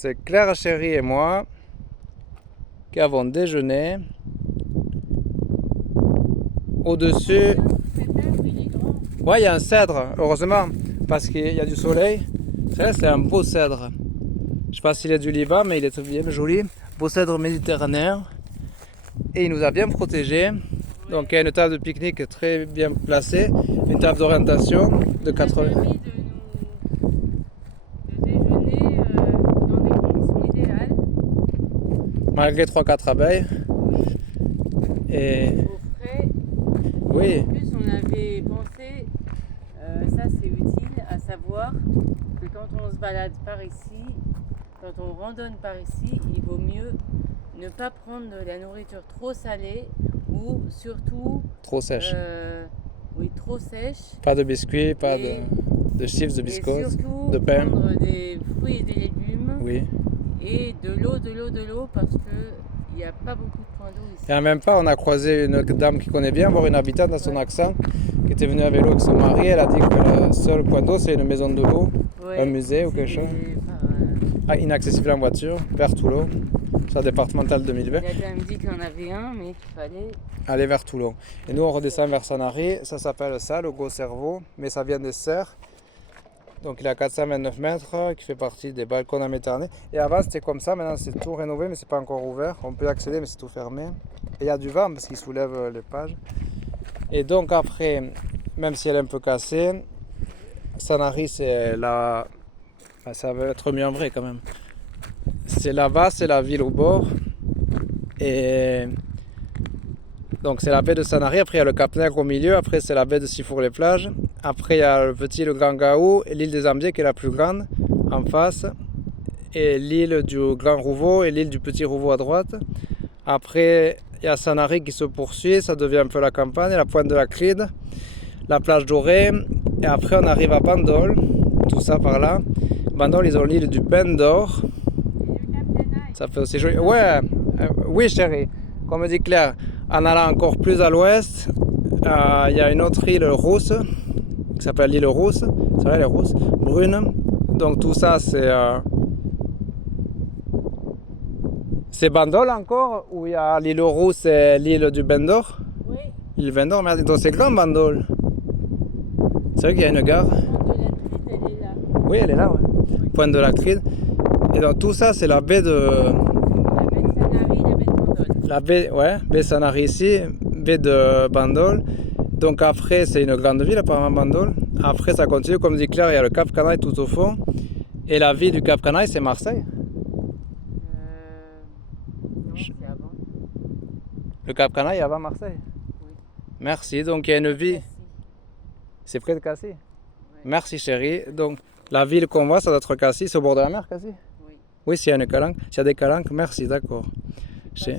c'est Claire chérie et moi qui avons déjeuné au-dessus. Ouais, il y a un cèdre, heureusement, parce qu'il y a du soleil. C'est un beau cèdre. Je sais pas s'il est du Liban, mais il est bien joli. Beau cèdre méditerranéen. Et il nous a bien protégés. Donc il y a une table de pique-nique très bien placée, une table d'orientation de 80. De déjeuner dans des conditions idéales. Malgré 3-4 abeilles. Et Au frais. oui, En plus, on avait pensé, ça c'est utile, à savoir que quand on se balade par ici, quand on randonne par ici, il vaut mieux ne pas prendre de la nourriture trop salée ou surtout trop sèche. trop sèche. Pas de biscuits, pas Et- de chips, de Et biscuits, surtout de pain. prendre des fruits et des légumes Oui. et de l'eau parce que il n'y a pas beaucoup de points d'eau ici. Et en même temps, on a croisé une dame qui connaît bien, voir une habitante dans son accent, qui était venue à vélo avec son mari. Elle a dit que le seul point d'eau, c'est une maison de l'eau, Ouais, un musée ou c'est quelque chose. enfin, Inaccessible en voiture, vers Toulon, sur la départementale 2020. il a quand même dit qu'il y en avait un, mais qu'il fallait. Aller vers Toulon. Et nous, on redescend vers Sanary. Ça s'appelle ça, le Gros Cerveau, mais ça vient des Serres. Donc il a 429 mètres, qui fait partie des balcons de la Méditerranée. Et avant c'était comme ça, maintenant c'est tout rénové, mais c'est pas encore ouvert. On peut y accéder, mais c'est tout fermé. Et il y a du vent parce qu'il soulève les pages. Et donc après, même si elle est un peu cassée, Sanary c'est la... ça va être mieux en vrai quand même. C'est là-bas, c'est la ville au bord. Et donc c'est la baie de Sanary, après il y a le Cap Nègre au milieu, après c'est la baie de Sifour-les-Plages, après il y a le Grand Gaou et l'île des Ambiers qui est la plus grande en face, et l'île du Grand Rouveau et l'île du Petit Rouveau à droite. Après il y a Sanary qui se poursuit, ça devient un peu la campagne, la pointe de la Cride, la plage dorée, et après on arrive à Bandol, tout ça par là. Bandol ils ont l'île du Bain d'Or, ça fait aussi joli. Ouais, oui chérie, comme dit Claire. En allant encore plus à l'ouest, il y a une autre île rousse qui s'appelle l'île Rousse. C'est vrai, elle est rousse, brune. Donc tout ça, c'est Bandol encore, où il y a l'île Rousse et l'île du Bain d'Or. Oui, L'île Bain d'Or, merde, donc c'est grand Bandol. C'est vrai qu'il y a une gare. la Crite, elle est là. Oui, elle est là, ouais. Pointe de la Cride. Et donc tout ça, c'est la baie de... La baie de Sanary, la baie de Bandol. La baie, ouais, baie Sanary ici, baie de Bandol. Donc après, c'est une grande ville apparemment Bandol. Après, ça continue, comme dit Claire, il y a le Cap Canaille tout au fond. Et la ville du Cap Canaille, c'est Marseille. Non, c'est avant. Le Cap Canaille est avant Marseille. Oui. Merci, donc il y a une ville. Cassis. C'est près de Cassis. Ouais. Merci chérie. Donc la ville qu'on voit, ça doit être Cassis, c'est au bord de la mer, Cassis. Oui. Oui, s'il y a une calanque. S'il y a des calanques, merci, d'accord. Pas sûr,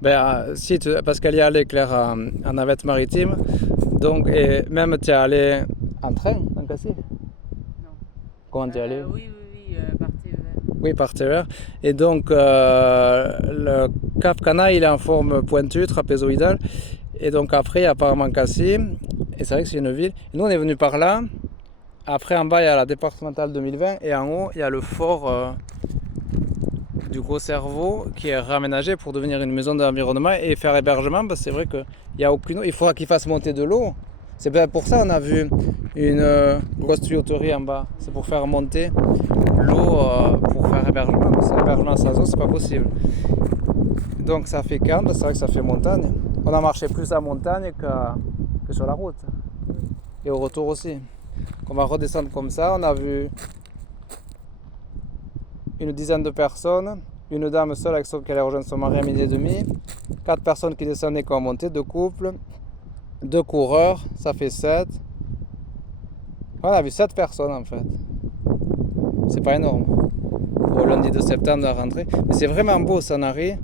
mais Si, parce qu'elle y est allée, Claire, en navette maritime. Donc, et même tu es allé en train, en Cassis. non. Comment tu es allé? Oui, par TER. Oui, par TER. Et donc, le Cap Canaille, il est en forme pointue, trapézoïdale. Et donc, après, il y a apparemment Cassis. Et c'est vrai que c'est une ville. Et nous, on est venu par là. Après, en bas, il y a la départementale 2020. Et en haut, il y a le fort du Gros Cerveau qui est réaménagé pour devenir une maison d'environnement et faire hébergement. Parce que c'est vrai qu'il n'y a aucune eau. Il faudra qu'il fasse monter de l'eau. C'est peut-être pour ça qu'on a vu une grosse tuyauterie en bas. C'est pour faire monter l'eau pour faire hébergement. Parce que l'hébergement sans eau, c'est pas possible. Donc ça fait camp, c'est vrai que ça fait montagne. On a marché plus à montagne que sur la route. Et au retour aussi. On va redescendre comme ça. On a vu une dizaine de personnes. Une dame seule avec qui allait rejoindre son mari à midi et demi. 4 personnes qui descendaient qui ont monté, 2 couples. 2 coureurs, ça fait 7. On a vu 7 personnes en fait. C'est pas énorme. Au lundi de septembre, à rentrer. Mais c'est vraiment beau, Sanary.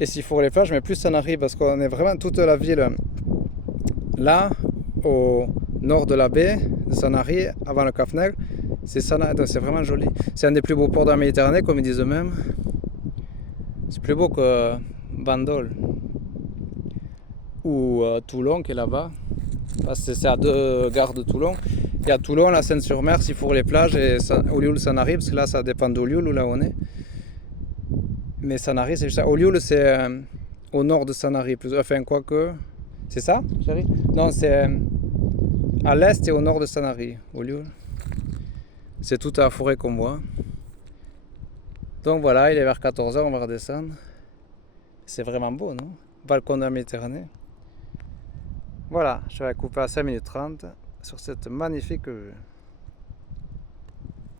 Et Sifour-les-Plages, mais plus Sanary, parce qu'on est vraiment toute la ville là, au nord de la baie de Sanary, avant le Cap Nègre. C'est vraiment joli. C'est un des plus beaux ports de la Méditerranée, comme ils disent eux-mêmes. C'est plus beau que Bandol. Ou Toulon qui est là-bas, parce que c'est à 2 gares de Toulon. Il y a Toulon, la Seine-sur-Mer, Sifour-les-Plages et Olioul-Sanary, parce que là, ça dépend d'Olioul, où là on est. Mais Sanary, c'est juste ça. Olioul, c'est au nord de Sanary, plus. Enfin, quoique. C'est ça, chérie? Non, c'est à l'est et au nord de Sanary, Olioul. C'est toute la forêt qu'on voit. Donc voilà, il est vers 14h, on va redescendre. C'est vraiment beau, non? Balcon de la Méditerranée. Voilà, je vais couper à 5 minutes 30 sur cette magnifique vue.